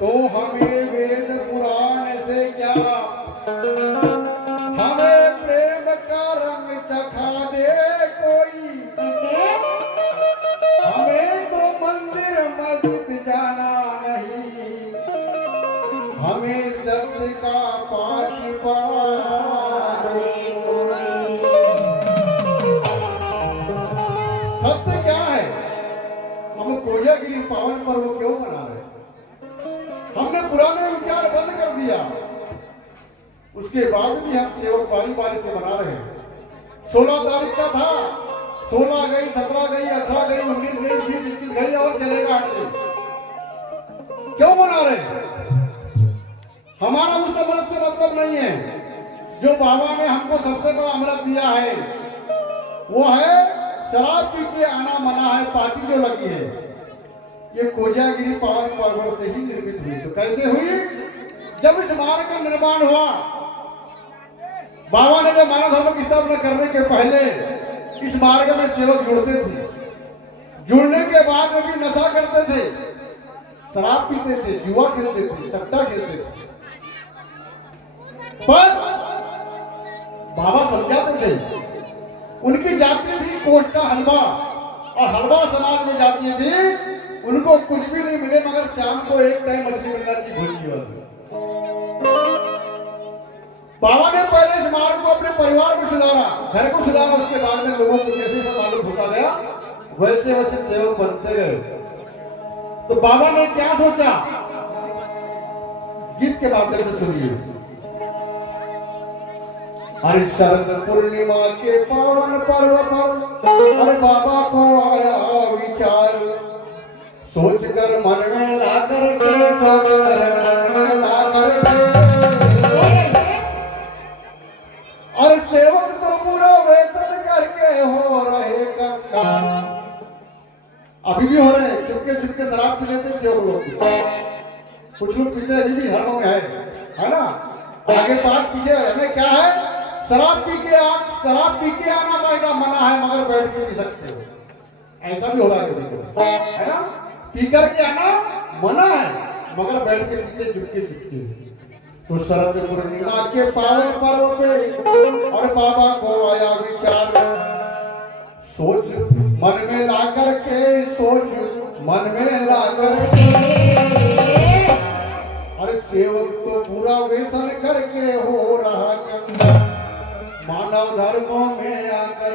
तो हमें वेद पुराण से क्या, हमें प्रेम का रंग चखा दे कोई। हमें तो मंदिर मस्जिद जाना नहीं, हमें सत्य का पाठ पढ़ा दे कोई। सत्य क्या है? हम कोजागिरी पावन पर्व क्यों मना रहे? हमने पुराने विचार बंद कर दिया, उसके बाद भी हम सेवक बारी बारी से मना रहे हैं। 16 तारीख का था, 16 गई, 17 गई, 18 गई, 19 गई, 20, 21 गई और चलेगा 8 दिन। क्यों मना रहे हैं? हमारा उस अमृत से मतलब नहीं है। जो बाबा ने हमको सबसे बड़ा अमृत दिया है वो है शराब पी के आना मना है, पार्टी जो लगी है। ये कोजागिरी पावन पर्व से ही निर्मित हुई। तो कैसे हुई? जब इस मार्ग का निर्माण हुआ, बाबा ने जब मानव धर्म की स्थापना करने के पहले इस मार्ग में सेवक जुड़ते थे। जुड़ने के बाद में भी नशा करते थे, शराब पीते थे, जुआ खेलते थे, सट्टा खेलते थे। पर बाबा समझाते थे। उनकी जाति थी कोष्टा हलवा, और हलवा समाज में जाती थी। उनको कुछ भी नहीं मिले मगर शाम को एक टाइम मछली मिलना चाहिए, भोजी वाली। बाबा ने पहले इस मार्ग को अपने परिवार को सुधारा, घर को सुधारा। उसके बाद में लोगों को जैसे सब मालूम होता गया वैसे वैसे सेवक बनते गए। तो बाबा ने क्या सोचा, गीत के माध्यम से सुनिए। अरे शरद पूर्णिमा के पावन पर्व पर अरे बाबा को आया विचार, सोच कर मन में ला करके, सोच कर मन में ला करके। और सेवक तो पूरा व्यसन करके हो रहे कंगाल। अभी भी हो रहे, चुपके चुपके शराब पी लेते सेवक लोग। कुछ लोग पीते अभी भी धर्म में है ना? आगे पास पीछे हमें क्या है? शराब पी के आना पड़ेगा, मना है, मगर बैठ के पी सकते हो। ऐसा भी हो रहा है, है ना? पी करके आना मना है, मगर बैठ के पीते चुपके चुपके। तो शरद पूर्णिमा के पावन पर्व पे और बाबा को आया विचार, सोच मन में ला करके, सोच मन में ला करके। अरे सेवक तो पूरा व्यसन करके हो रहा गंगा, मानव धर्मों में आकर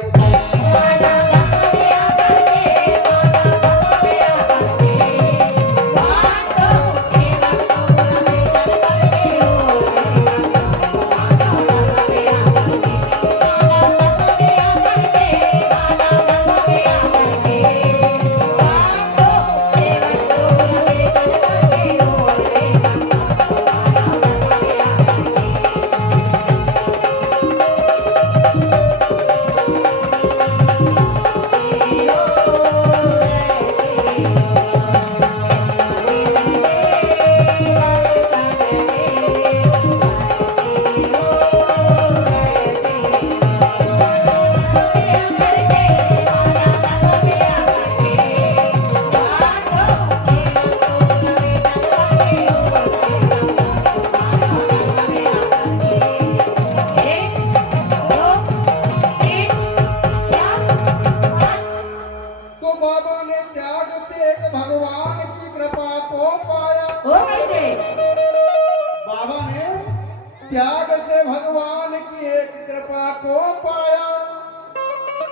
त्याग से भगवान की एक कृपा को पाया,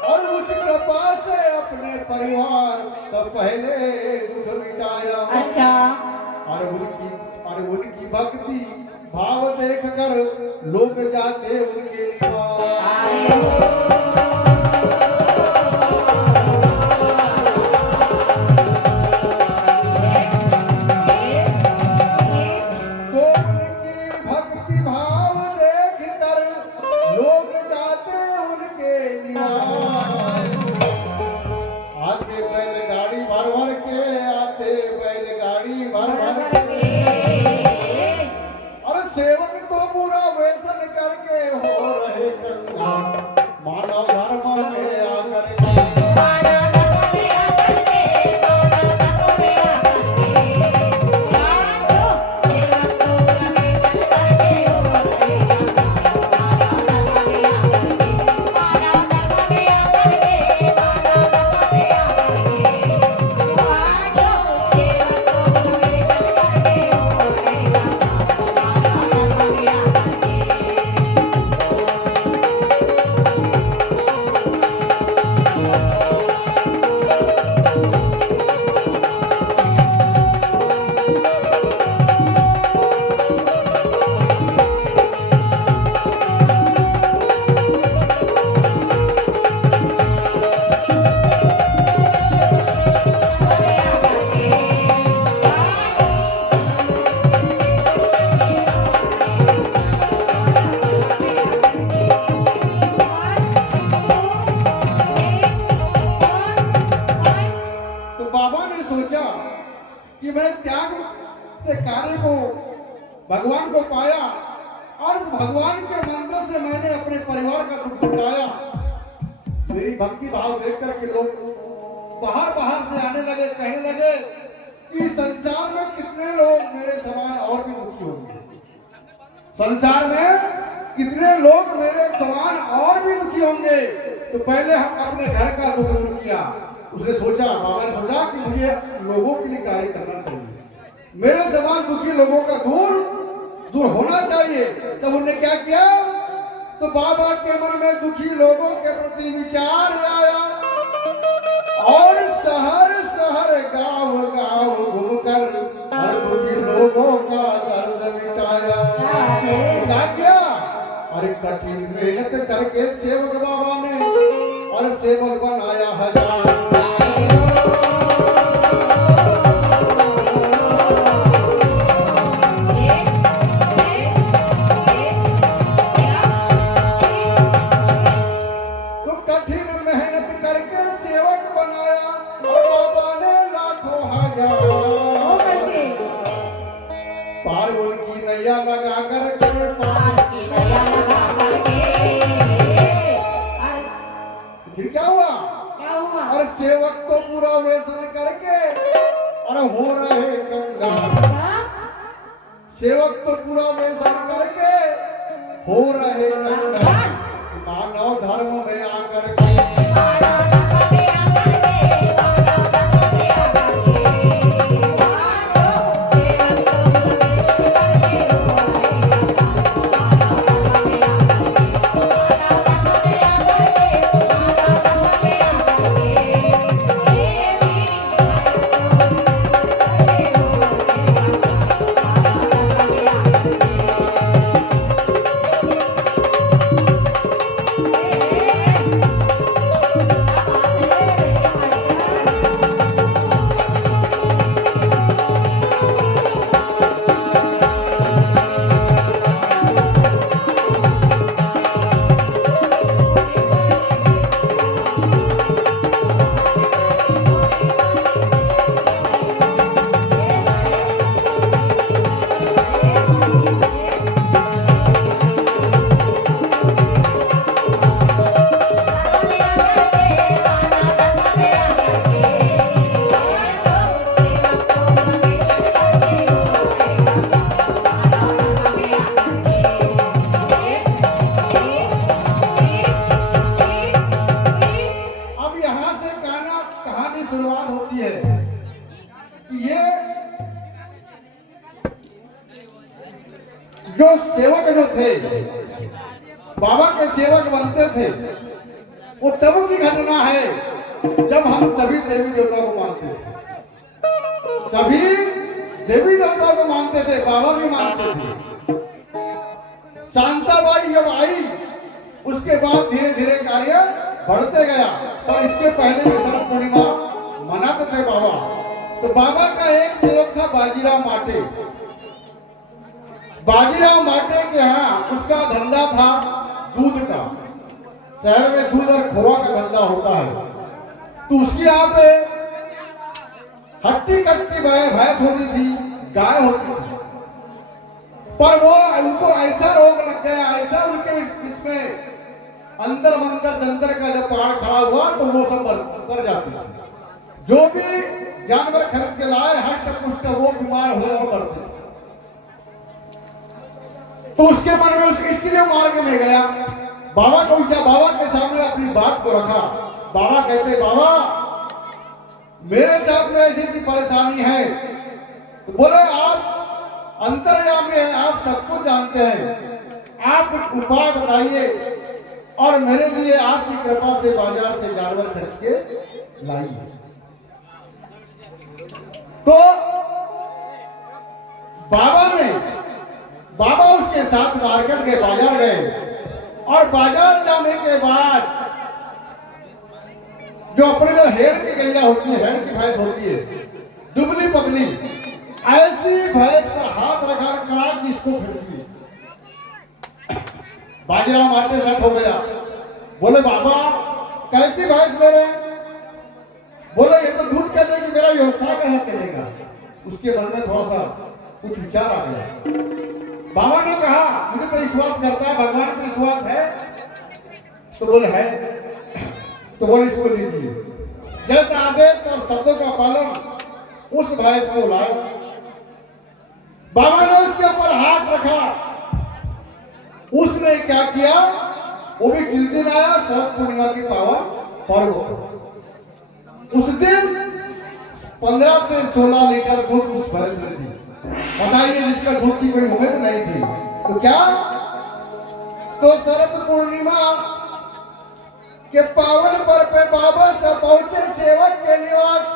और उस कृपा से अपने परिवार का पहले दुख मिटाया। अच्छा। और उनकी भक्ति भाव देख कर लोग जाते उनके पास। सेवक तो पूरा व्यसन करके हो रहे कंगाल, मानव धर्म से कार्य को भगवान को पाया और भगवान के मंत्र से मैंने अपने परिवार का दुख मिटाया। मेरी भक्ति भाव देख करके लोग बाहर बाहर से आने लगे, कहने लगे कि संसार में कितने लोग मेरे समान और भी दुखी होंगे, संसार में कितने लोग मेरे समान और भी दुखी होंगे। तो पहले हम अपने घर का दुख दूर किया। उसने सोचा, बाबा ने सोचा कि मुझे लोगों के लिए कार्य करना चाहिए, मेरे समान दुखी लोगों का दूर होना चाहिए। तब उन्होंने क्या किया, तो बाबा के मन में दुखी लोगों के प्रति विचार आया और शहर शहर गांव गांव घूमकर हर दुखी लोगों का दर्द मिटाया। क्या किया, और कठिन मेहनत करके सेवक बाबा ने और सेवक बनाया हजार। लगा कर फिर क्या हुआ? और सेवक तो पूरा व्यसन करके और हो रहे कंगाल। सेवक तो पूरा व्यसन करके हो रहे कंगाल। मानव धर्म में आकर के शुरुआत होती है कि ये जो सेवक जो थे, बाबा के सेवक बनते थे, वो तब की घटना है जब हम सभी देवी देवताओं को मानते थे। सभी देवी देवताओं को मानते थे, बाबा भी मानते थे। शांताबाई जब आई उसके बाद धीरे धीरे कार्य बढ़ते गया, और इसके पहले भी शरद पूर्णिमा मनाते थे बाबा। तो बाबा का एक सेवक था बाजीराव माटे। बाजीराव माटे के यहाँ उसका धंधा था दूध का। शहर में दूध और खोआ का धंधा होता है। तो उसकी यहाँ पे हट्टी कट्टी भैंस होती थी, गाय होती थी, पर वो उनको ऐसा रोग लग गया, ऐसा उनके इसमें अंदर मंदर जंतर का जब पहाड़ खड़ा हुआ तो वो सब मर जाते थे। जो भी जानवर खरीद के लाए हष्ट पुष्ट वो बीमार हुए और मरते। तो उसके मन में इसके लिए मार्ग में गया, बाबा को पूछा, बाबा के सामने अपनी बात को रखा। बाबा कहते, बाबा मेरे साथ में ऐसी ऐसी परेशानी है। तो बोले, आप अंतर्यामी हैं, आप सब कुछ जानते हैं, आप कुछ उपाय बताइए और मेरे लिए आपकी कृपा से बाजार से जानवर खरीद के लाइए। तो बाबा उसके साथ मार्केट के बाजार गए, और बाजार जाने के बाद जो अपने जो हेड़ की गैया होती है, हेड़ की भैंस होती है, दुबली पतली, ऐसी भैंस पर हाथ रखा कहा कि इसको खरीदिए। बाजीराव माटे सेट हो गया। बोले, बाबा कैसी भैंस ले रहे हैं? बोले, ये तो दूध का देगी, मेरा व्यवसाय कहाँ चलेगा। उसके मन में थोड़ा सा कुछ विचार आ गया। बाबा ने कहा मुझे तो विश्वास करता है, भगवान पर विश्वास है? तो बोले है। तो बोले इसको लीजिए। जैसा आदेश और शब्दों का पालन उस भैंस को लाए। बाबा ने उसके ऊपर हाथ रखा। उसने क्या किया, वो भी किस दिन आया, शरद पूर्णिमा की पावन पर्व। उस दिन 15 से 16 लीटर दूध उस भैंस ने दी। बताइए, जिसका दूध की कोई उम्मीद नहीं थी। तो क्या, तो शरद पूर्णिमा के पावन पर्व पे बाबा से पहुंचे सेवक के निवास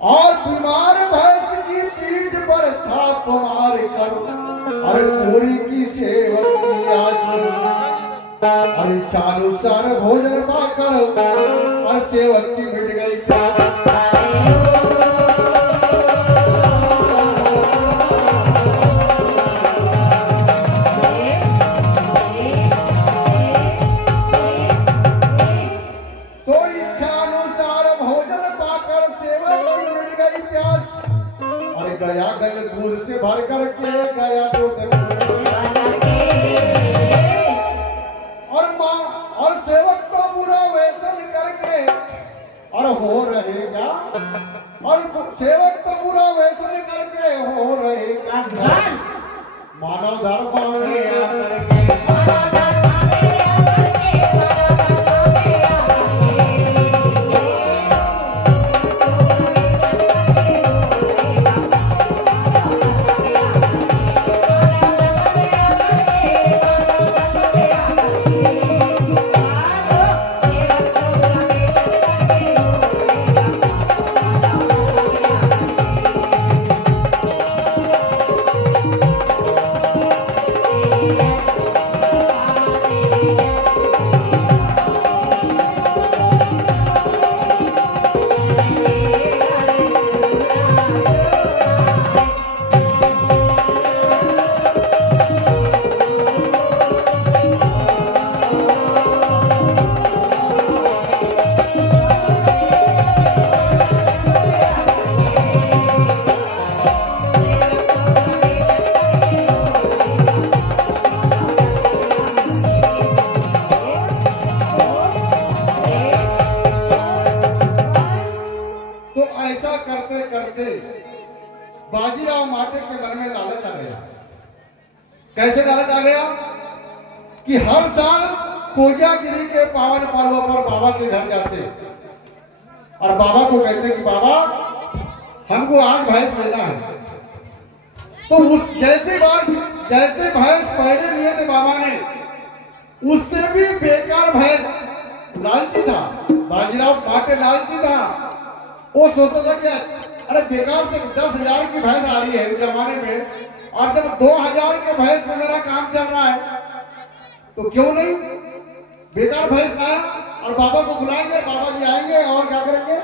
और बीमार भैंस की पीठ पर थाप मार कर अरे पूरी की सेवक की आस, अरे चालू सार भोजन पाकर और सेवक की मिट गई प्यास। गया गल दूध से भर करके गया दूध और मां और सेवक को बुरा व्यसन करके और हो रहेगा, और सेवक को बुरा व्यसन करके हो रहेगा मानव धर्म में आकर के। बाजीराव माटे के मन में लालच आ गया। कैसे लालच आ गया कि हर साल कोजागिरी के पावन पर्व पर बाबा के घर जाते और बाबा को कहते कि बाबा हमको आज भैंस लेना है। तो उस जैसे भैंस पहले लिए थे बाबा ने, उससे भी बेकार भैंस, लालची था बाजीराव माटे, लालची था। वो सोचता था कि अरे बेकार से 10,000 की भैंस आ रही है उस जमाने में, और जब 2,000 के भैंस में मेरा काम चल रहा है तो क्यों नहीं बेकार भैंस लाया और बाबा को बुलाएंगे, बाबा जी आएंगे और क्या करेंगे,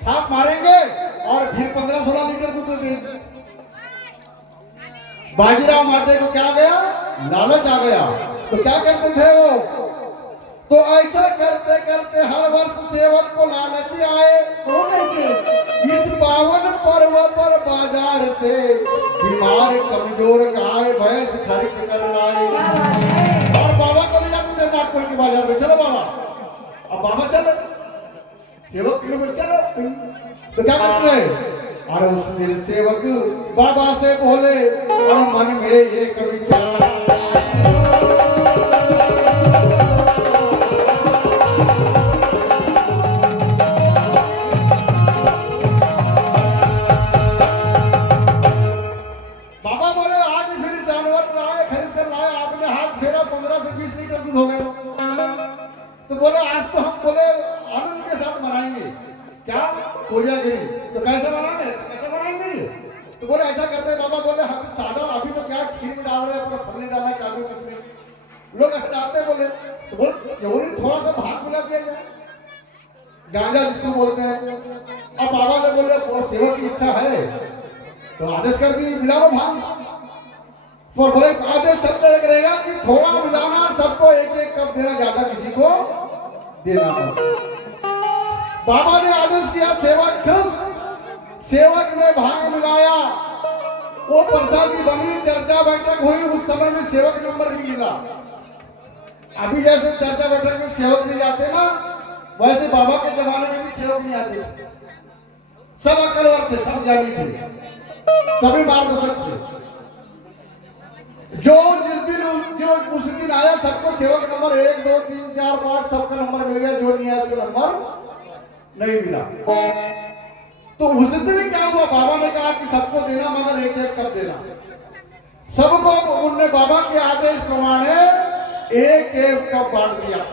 थाप मारेंगे और फिर 15-16 लीटर दूध देंगे। बाजीराव माटे को क्या गया, लालच आ गया। तो क्या करते थे वो, तो ऐसा करते करते हर वर्ष सेवक को लालची आए। इस पावन पर्व पर बाजार से बीमार कमजोर गाय भैंस खरीद कर लाए और बाबा को ले जाते थे नागपुर के बाजार में। चलो बाबा, अब बाबा चलो, सेवक किलोमीटर चलो। तो क्या करते हैं, और उस दिन सेवक बाबा से बोले और मन में एक विचार, हो गए। तो बोले आज तो हम बोले आनंद के साथ मनाएंगे, क्या कोजागिरी। तो कैसे मनाएंगे, कैसे मनाएंगे। तो बोले ऐसा करते हैं। बाबा बोले हम सादा अभी तो क्या खीर में डाल रहे हैं, अपना फलने डालना काजू किशमिश लोग ऐसे डालते बोले। तो बोल क्यों नहीं थोड़ा सा भाग मिला दिया जाए, गांजा जिसको बोलते हैं। अब बाबा ने बोले सेवक की इच्छा है तो आदेश कर दी मिलाओ भाग। तो बोले आदेश शब्द एक रहेगा कि थोड़ा मिलाना, सबको एक एक कप देना, ज्यादा किसी को देना। बाबा ने आदेश दिया, सेवक खुश। सेवक ने भांग मिलाया वो प्रसाद की बनी, चर्चा बैठक हुई, उस समय में सेवक नंबर भी मिला। अभी जैसे चर्चा बैठक में सेवक नहीं जाते ना, वैसे बाबा के जमाने में भी सेवक नहीं आते। सब अकलवर थे, सब ज्ञानी थे, सभी मार्गदर्शक थे। जो उस दिन आया, सबको सेवक नंबर 1 2 3 4 5 सबका नंबर मिल गया। जो नहीं आया उसका नंबर नहीं मिला। तो उस दिन क्या हुआ, बाबा ने कहा कि सबको देना, मगर एक एक कर देना। सबको उनने बाबा के आदेश प्रमाण एक एक कप बांट दिया।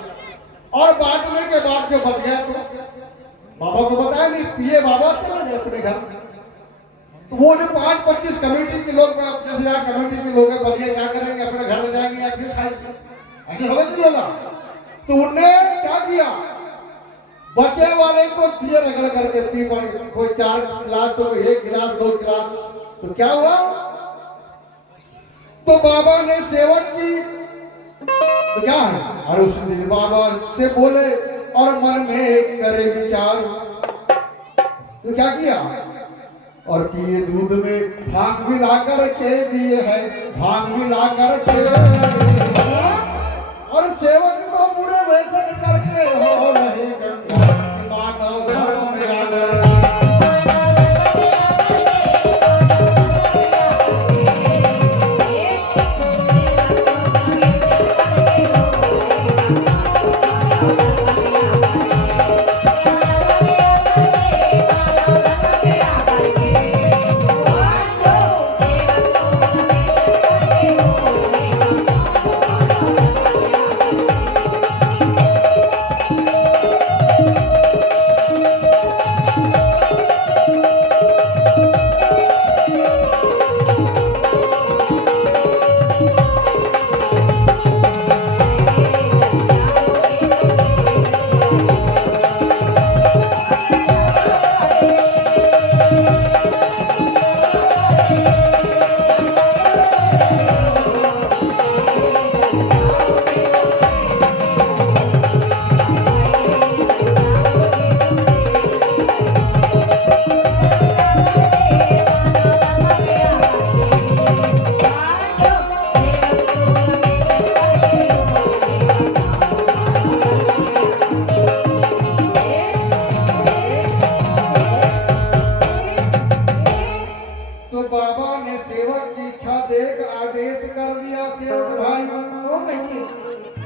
और बांटने के बाद जो बच गया तो बाबा को बताया नहीं, पिए बाबा चले गए अपने घर। तो वो जो 5-25 कमेटी के लोग, जैसे यहाँ कमेटी के लोग बच गए, क्या करेंगे, अपने घर में जाएंगे या फिर खाएंगे, ऐसे होगा नहीं होगा। तो उनने क्या किया, बचे वाले को दिए रगड़ करके पी पाएंगे। कोई 4 गिलास तो कोई 1 गिलास 2 गिलास। तो क्या हुआ, तो बाबा ने सेवक की, तो क्या है, और उस दिन बाबा से बोले और मन में करे विचार। तो क्या किया, और पिए दूध में भांग मिला कर के दिए है, भांग मिला कर के। और सेवक को पूरे वैसे करके हो रहे मानव धर्म में आकर।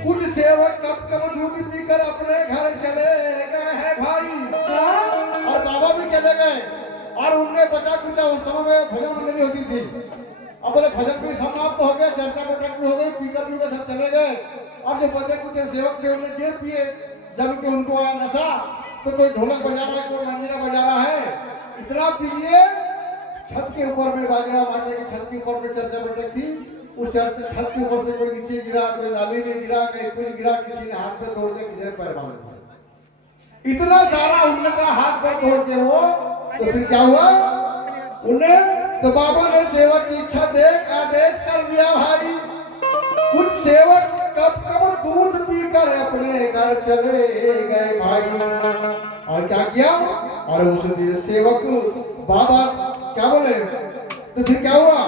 कुछ सेवक कब दूध पीकर अपने घर चले गए हैं भाई। और बाबा भी चले गए। और उनने बचा कुचा, उस समय में भजन मंडली होती थी। अब बोले भजन भी समाप्त हो गया, चर्चा बैठक भी हो गई, पीकर भी सब चले गए। और जो बचे कुछ सेवक थे उन्हें जेब पिए। जब कि उनको आया नशा, तो कोई ढोलक बजा रहा है, कोई मंजीरा बजा रहा है। इतना पी लिए, छत के ऊपर में बाजरा मारने की छत के ऊपर में चर्चा बैठक थी। उस छत के ऊपर से कोई नीचे गिरा, कोई नाली में गिरा, कहीं कोई गिरा, किसी ने हाथ पे तोड़ दिया, किसी ने पैर बांध दिया। इतना सारा उनका हाथ पर तोड़ के वो, तो फिर क्या हुआ उन्हें, तो बाबा ने सेवक की इच्छा देख आदेश कर दिया भाई। कुछ सेवक कब दूध पीकर अपने घर चले गए भाई। और क्या किया, और उस दिन सेवक बाबा क्या बोले, तो फिर क्या हुआ,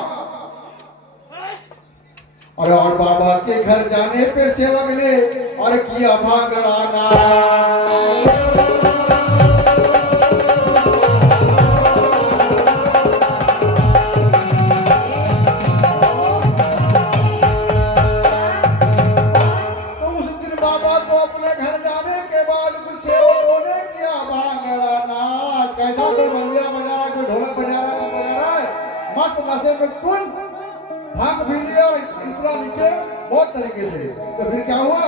और बाबा के घर जाने पे सेवक ने और किया भांगड़ा नारा। नशे में कुल भाग भी लिया और इतना नीचे बहुत तरीके से। तो फिर क्या हुआ,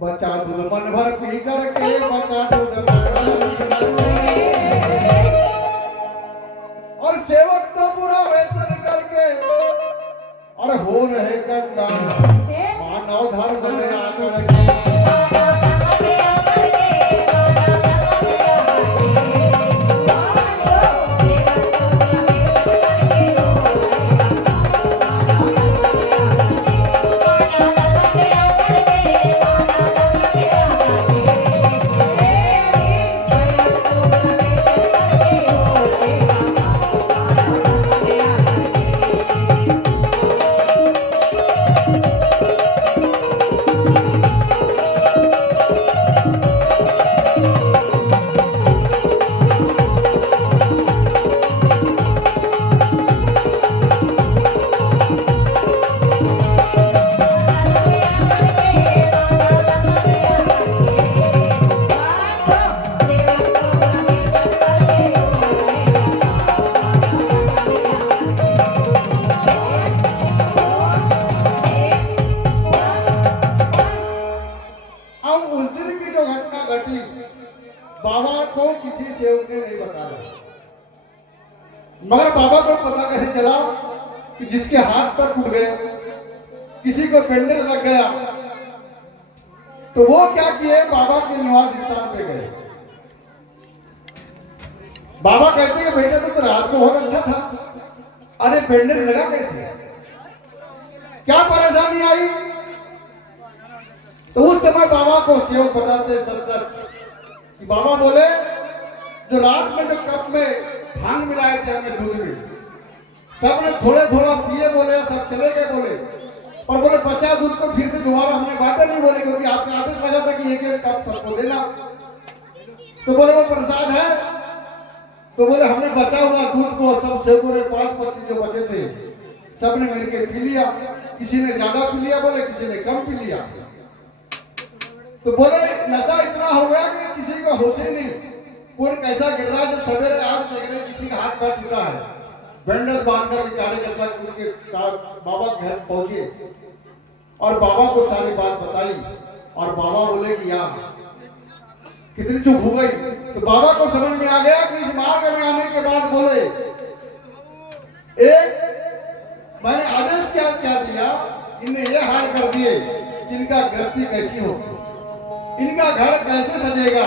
बचा दूध मन भर पी करके, बचा दूध और सेवक तो पूरा वैसा करके और हो रहे गंगा मानव धर्म में आकर। मगर बाबा को पता कैसे चला कि जिसके हाथ पर टूट गए, किसी को पेंडल लग गया, तो वो क्या किए, बाबा के निवास स्थान पे गए। बाबा कहते हैं बेटा तो रात को बहुत अच्छा था, अरे पेंडल लगा कैसे, क्या परेशानी आई। तो उस समय बाबा को सेवक बताते सच कि बाबा बोले जो रात में जो कप में भांग मिलाए थे हमने दूध में, सबने थोड़े थोड़ा पिए बोले, सब चले गए बोले, और बोले बचा दूध को फिर से दोबारा हमने बांटा नहीं बोले, क्योंकि आपने आदेश बजा था कि एक एक कप सबको देना। तो बोले वो प्रसाद है, तो बोले हमने बचा हुआ दूध को सब सेवकों ने 5 पक्षी जो बचे थे सबने मिलकर पी लिया, किसी ने ज्यादा पी लिया बोले, किसी ने कम पी लिया। तो बोले नशा इतना हो गया कि किसी को होश ही नहीं, कौन कैसा गिर रहा। जब सवेरे आज देख रहे किसी का हाथ पैर टूटा है, बैंडेज बांधकर कार्यकर्ता उनके बाबा के घर पहुंचे और बाबा को सारी बात बताई, और बाबा बोले कि यार कितनी चुप हो गई। तो बाबा को समझ में आ गया कि इस मार्ग में आने के बाद बोले एक मैंने आदेश क्या क्या दिया, इन्हें यह हाल कर दिए कि इनका गृहस्थी कैसी हो, इनका घर कैसे सजेगा।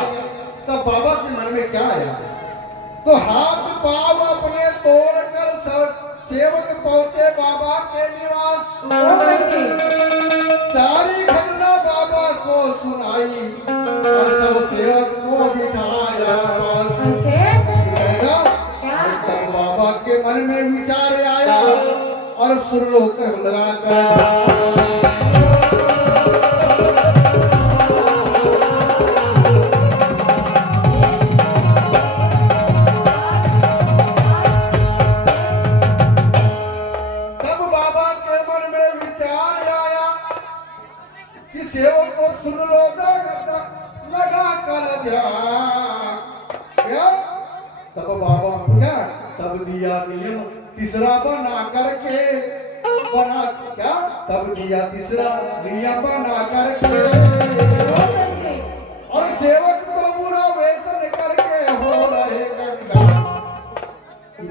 तब बाबा के मन में क्या आया, तो हाथ पांव अपने तोड़कर सेवक पहुंचे बाबा के निवास। सारी घटना बाबा को सुनाई और सब सेवक को बिठाया पास। तब बाबा के मन में विचार आया और सुरलोक लगा कर सेवक को सुन लो लगा कर क्या। तब बाबा क्या तब दिया नियम तीसरा बना करके बना क्या, तब दिया तीसरा नियम बना करके, और सेवक को बुरा व्यसन करके हो रहे गंगा,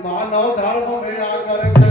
मानव धर्म में आकर के।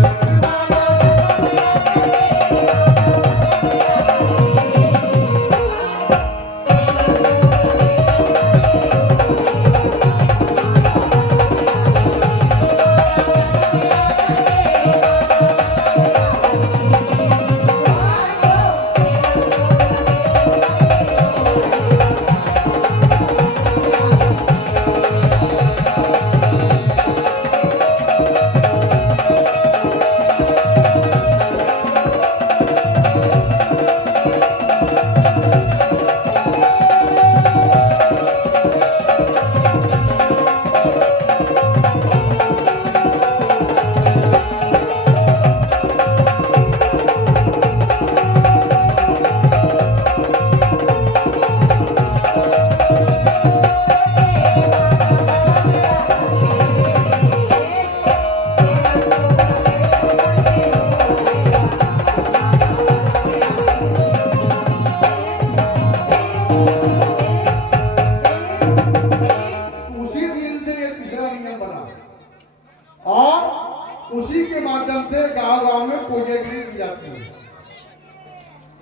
उसी के माध्यम से गांव-गांव में पूजागिरी की जाती है।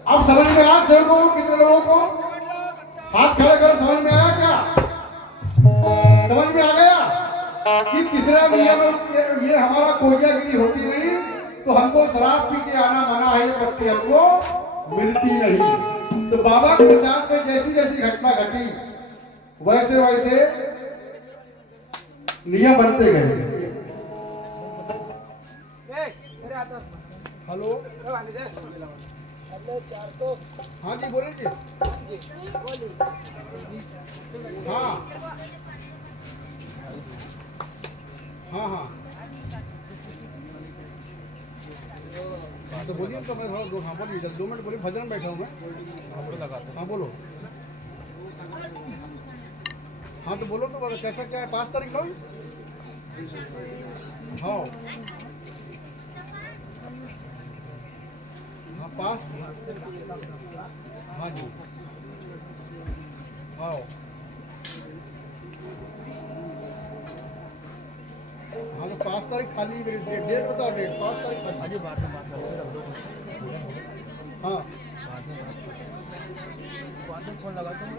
अब समझ में आया सेवकों को, कितने लोगों को हाथ खड़े कर समझ में आया क्या? समझ में आ गया कि तीसरा नियम ये हमारा कोजागिरी होती नहीं तो हमको शराब पी के आना मना है, ये पट्टी हमको मिलती नहीं। तो बाबा के साथ में जैसी जैसी घटना घटी वैसे वैसे नियम बनते गए। हेलो हाँ जी बोलिए जी। हाँ हाँ हाँ तो बोलिए तो मैं थोड़ा हाँ बोलिए 2 मिनट बोलिए, भजन बैठा हूँ मैं। हाँ बोलो। हाँ तो बोलो तो कैसा क्या है, 5 तारीख को। हाँ हाँ 5 हाँ जी हाँ हाँ तो 5 तारीख खाली मेरी डेट बताओ, डेट 5 तारीख खाली। अभी बाद में बात करते हैं। हाँ बाद में फोन लगाता हूँ।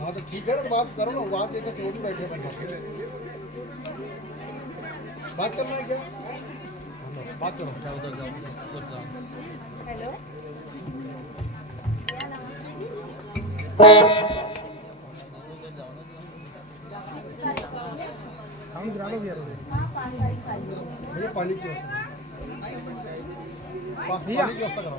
हाँ तो ठीक है ना, बात करो ना, बात एक चोरी बैठे बन जाते। बात करना है क्या? बात करो। जाओ उधर जाओ, उधर जाओ। हेलो हम गिरा लो भैया। हाँ 5 तारीख खाली है। भैया पानी की व्यवस्था, पानी की व्यवस्था करो।